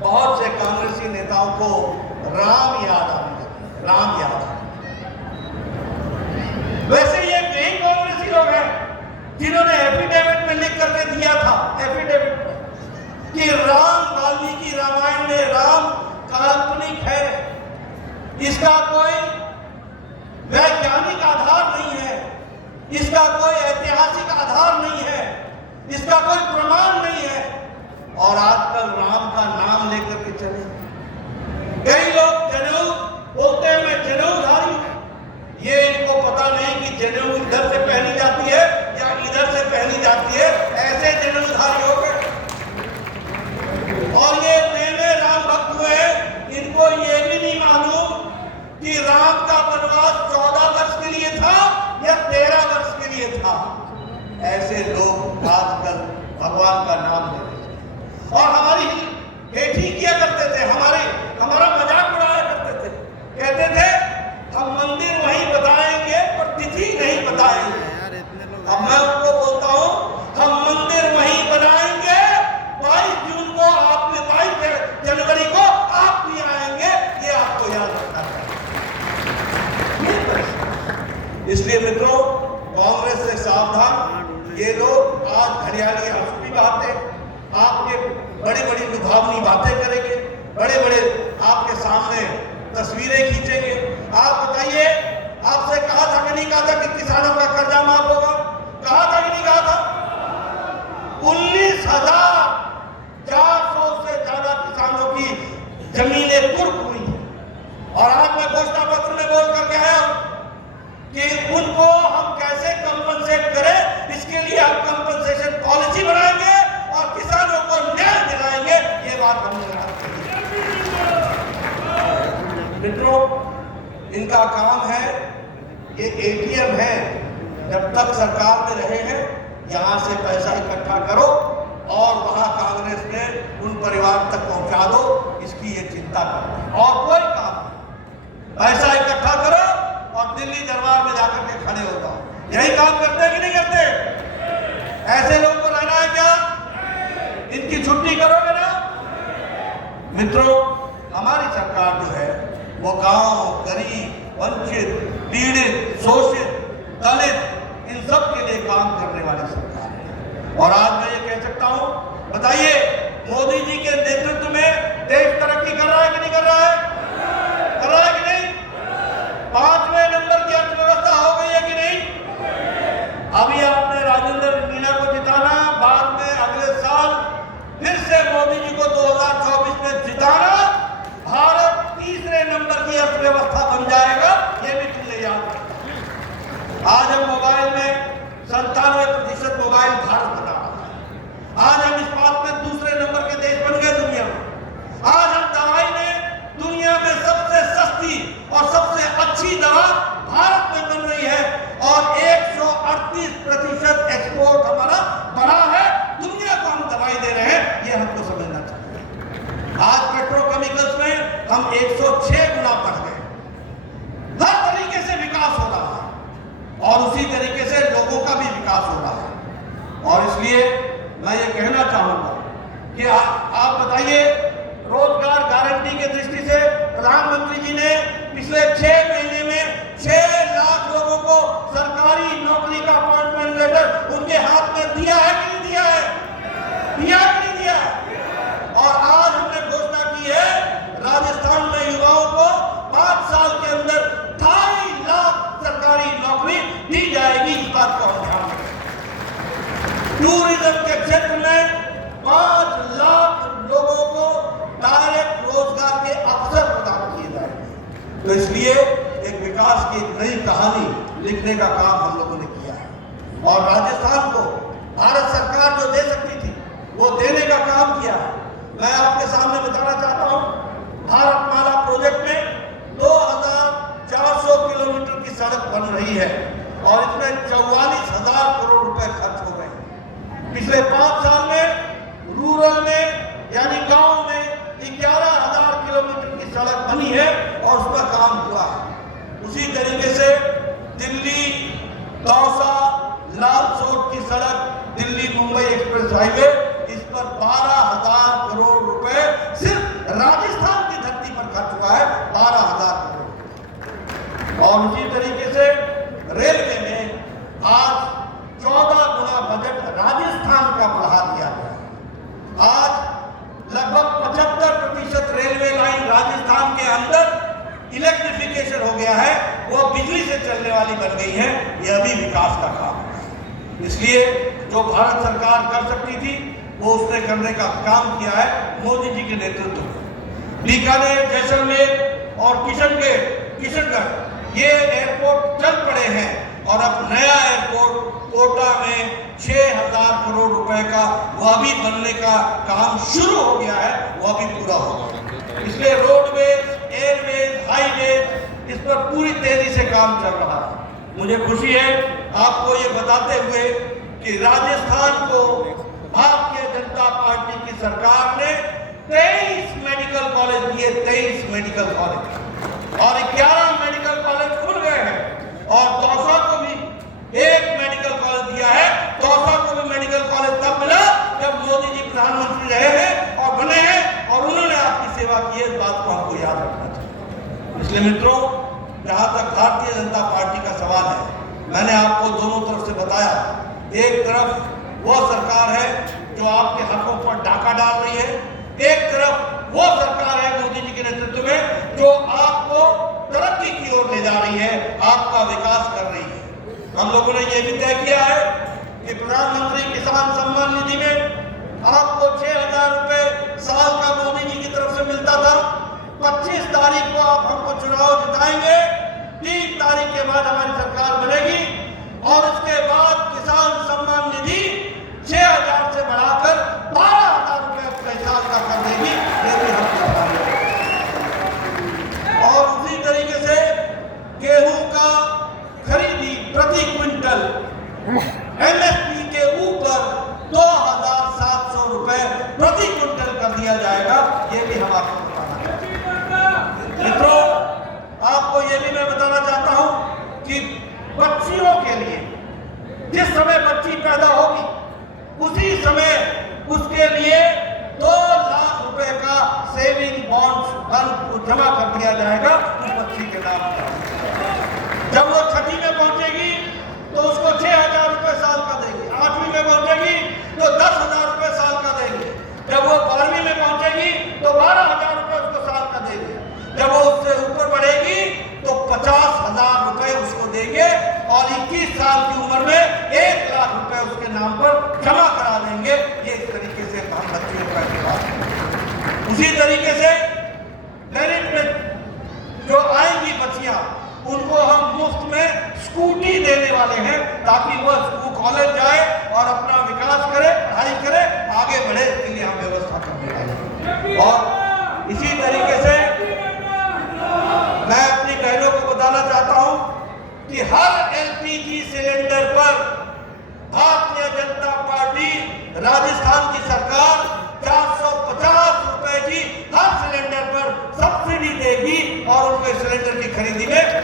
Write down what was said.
बहुत से कांग्रेसी नेताओं को राम याद आने लगे, राम याद आने लगे। वैसे ये यही कांग्रेसी लोग हैं जिन्होंने एफिडेविट में लिख करके दिया था, एफिडेविट में, कि राम वाल्मीकि रामायण में राम काल्पनिक है, इसका कोई वैज्ञानिक आधार नहीं है, इसका कोई ऐतिहासिक आधार नहीं है, इसका कोई प्रमाण नहीं है। और आजकल राम का नाम लेकर के चले। कई लोग जनेऊ बोलते हैं, मैं जनेऊधारी हूं। ये इनको पता नहीं कि जनेऊ इधर से पहनी जाती है या इधर से पहनी जाती है, ऐसे जनेऊधारी हो गए। और ये नए राम भक्त हुए, इनको ये भी नहीं मालूम कि राम का वनवास 14 वर्ष के लिए था या 13 वर्ष के लिए था। ऐसे लोग आजकल भगवान का नाम ले रहे हैं और हमारी बेटी किया करते थे, हमारा मजाक उड़ाया करते थे, कहते थे हम मंदिर वहीं बताएंगे पर तिथि नहीं बताएंगे। अब मैं उनको बोलता हूं, हम मंदिर वहीं बनाएंगे, 22 जून को आप 22 जनवरी को आप भी आएंगे, ये आपको याद रखना है। इसलिए मित्रों, कांग्रेस से सावधान। ये लोग आज घड़ियाली आंसू भी बहाते, आपके बड़ी बड़ी लुभावनी बातें करेंगे, बड़े बड़े आपके सामने तस्वीरें खींचेंगे। आप बताइए, आपसे कहा था कि नहीं कहा था कि किसानों का कर्जा माफ होगा? कहा था कि नहीं कहा था? 19,400 से ज्यादा किसानों की जमीनें कुर्क हुई है। और आज मैं घोषणा पत्र में बोल करके आया कि उनको हम कैसे कंपनसेट करें, इसके लिए हम कंपनसेशन पॉलिसी बनाएंगे और किसानों को न्याय दिलाएंगे। ये बात हमने मित्रों, इनका काम है, ये एटीएम है, जब तक सरकार में रहे हैं यहां से पैसा इकट्ठा करो और वहां कांग्रेस में उन परिवार तक पहुंचा दो, इसकी ये चिंता करते हैं। और कोई काम, पैसा इकट्ठा करो और दिल्ली दरबार में जाकर के खड़े हो जाओ, यही काम करते हैं कि नहीं करते? ऐसे लोगों को रहना है क्या? इनकी छुट्टी करोगे ना? मित्रों, हमारी सरकार जो है वो गांव, गरीब, वंचित, पीड़ित, शोषित, दलित, इन सब के लिए काम करने वाली सरकार है। और आज मैं ये कह सकता हूं, बताइए, मोदी जी के नेतृत्व में देश तरक्की कर रहा है कि नहीं कर रहा है? कर रहा है कि नहीं? 5वें नंबर की अर्थव्यवस्था हो गई है कि नहीं? अभी आपने राजेंद्र मीना को जिताना, बाद में अगले साल फिर से मोदी जी को 2024 में जिताना, भारत 3रे नंबर की अर्थव्यवस्था बन जाएगा, ये भी तुमने याद रखना। आज हम मोबाइल में 97% मोबाइल भारत बना रहा है। आज हम इस बात में 2रे नंबर के देश बन गए दुनिया में। आज हम दवाई में दुनिया में सबसे सस्ती और सबसे अच्छी दवा भारत में बन रही है और 138% एक्सपोर्ट हमारा बढ़ा है। दुनिया को हम दवाई दे रहे हैं, ये हमको समझना चाहिए। आज पेट्रोकेमिकल्स में हम 106 गुना बढ़ गए। हर तरीके से विकास हो रहा है और उसी तरीके से लोगों का भी विकास हो रहा है। और इसलिए मैं ये कहना चाहूंगा कि आप बताइए, रोजगार गारंटी की दृष्टि से प्रधानमंत्री जी ने पिछले 6 महीने में 6 लाख लोगों को सरकारी नौकरी का अपॉइंटमेंट लेटर उनके हाथ में दिया है कि नहीं दिया है? दिया कि नहीं दिया? और आज हमने घोषणा की है, राजस्थान में युवाओं को 5 साल के अंदर 2.5 लाख सरकारी नौकरी दी जाएगी। इस बात को हम ध्यान रखें। टूरिज्म के क्षेत्र में 5 लाख लोगों को डायरेक्ट रोजगार के अवसर प्रदान किए जाएंगे। तो इसलिए एक विकास की एक नई कहानी लिखने का काम हम लोगों ने किया है और राजस्थान को भारत सरकार जो दे सकती थी वो देने का काम किया है। मैं आपके सामने बताना चाहता हूं, भारतमाला प्रोजेक्ट में 2400 किलोमीटर की सड़क बन रही है और इसमें 44,000 करोड़ रुपए खर्च हो गए। पिछले 5 साल में रूरल में यानी गांव में 11,000 किलोमीटर की सड़क बनी है और उसका काम हुआ है। उसी तरीके से दिल्ली दौसा लालसोट की सड़क, दिल्ली मुंबई एक्सप्रेस हाईवे, इस पर 12,000 करोड़ रुपए सिर्फ राजस्थान की धरती पर खर्च हुआ है 12,000 करोड़। और उसी तरीके से रेलवे में आज 14 गुना बजट राजस्थान का बढ़ा दिया गया। आज लगभग 75% रेलवे लाइन राजस्थान के अंदर इलेक्ट्रिफिकेशन हो गया है, वो बिजली से चलने वाली बन गई है। यह भी विकास का काम है। इसलिए जो भारत सरकार कर सकती थी वो उसने करने का काम किया है मोदी जी के नेतृत्व में। बीकानेर, जैसलमेर और किशनगढ़ ये एयरपोर्ट चल पड़े हैं और अब नया एयरपोर्ट कोटा में 6,000 करोड़ रुपए का वह भी बनने का काम शुरू हो गया है, वह भी पूरा होगा। इसलिए रोडवेज, एयरवेज, हाईवेज इस पर पूरी तेजी से काम चल रहा है। मुझे खुशी है आपको ये बताते हुए कि राजस्थान को भारतीय जनता पार्टी की सरकार ने 23 मेडिकल कॉलेज दिए, 23 मेडिकल कॉलेज और 11 मेडिकल कॉलेज खुल गए हैं। और दौसा को भी एक मेडिकल कॉलेज दिया है। दौसा को भी मेडिकल कॉलेज तब मिला जब मोदी जी प्रधानमंत्री रहे हैं और बने हैं और उन्होंने आपकी सेवा की है। इस बात को हमको याद रखना चाहिए। इसलिए मित्रों, जहां तक भारतीय जनता पार्टी का सवाल है, मैंने आपको दोनों तरफ से बताया। एक तरफ वह सरकार है जो आपके हकों पर डाका डाल रही है, एक तरफ वो सरकार है मोदी जी के नेतृत्व में जो आपको तरक्की की ओर ले जा रही है, आपका विकास कर रही है। हम लोगों ने ये भी तय किया है कि प्रधानमंत्री किसान सम्मान निधि में आपको 6,000 रुपए साल का मोदी जी की तरफ से मिलता था। 25 तारीख को आप हमको चुनाव जिताएंगे, 3 तारीख के बाद हमारी सरकार बनेगी और उसके बाद किसान सम्मान निधि 6,000 से बढ़ाकर 12,000 रुपए साल का कर देगी। ये भी हम और उसी तरीके से गेहूं का खरीदी प्रति क्विंटल एमएसपी के ऊपर 2,700 रुपए प्रति क्विंटल कर दिया जाएगा। ये भी हम आपको बताना चाहते हैं। मित्रों, आपको ये भी मैं बताना चाहता हूं कि बच्चियों के लिए जिस समय बच्ची पैदा होगी उसी समय उसके लिए 2 लाख रुपए का सेविंग बॉन्ड जमा कर दिया जाएगा उस बच्ची के नाम पर। जब वो 6वीं में पहुंचेगी तो उसको 6,000 रुपए साल का देंगे, 8वीं में पहुंचेगी तो 10,000 रुपए साल का देंगे, जब वो 12वीं में पहुंचेगी तो 12,000 रुपए उसको साल का देंगे, जब वो उससे ऊपर बढ़ेगी तो 50,000 रुपए उसको देंगे और 21 साल की उम्र में 1 लाख रुपए उसके नाम पर जमा करा देंगे। ये इस तरीके से हम बच्चियों का विकास। उसी तरीके से मेरिट में जो आएंगी बच्चियां उनको हम मुफ्त में स्कूटी देने वाले हैं ताकि वह स्कूल कॉलेज जाए और अपना विकास करे, पढ़ाई करे, आगे बढ़े। इसके लिए हम व्यवस्था करने वाले। और इसी तरीके से मैं अपनी बहनों को बताना चाहता हूं कि हर एलपीजी सिलेंडर पर भारतीय जनता पार्टी राजस्थान की सरकार 450 रुपए की हर सिलेंडर पर सब्सिडी देगी और उनके सिलेंडर की खरीदी में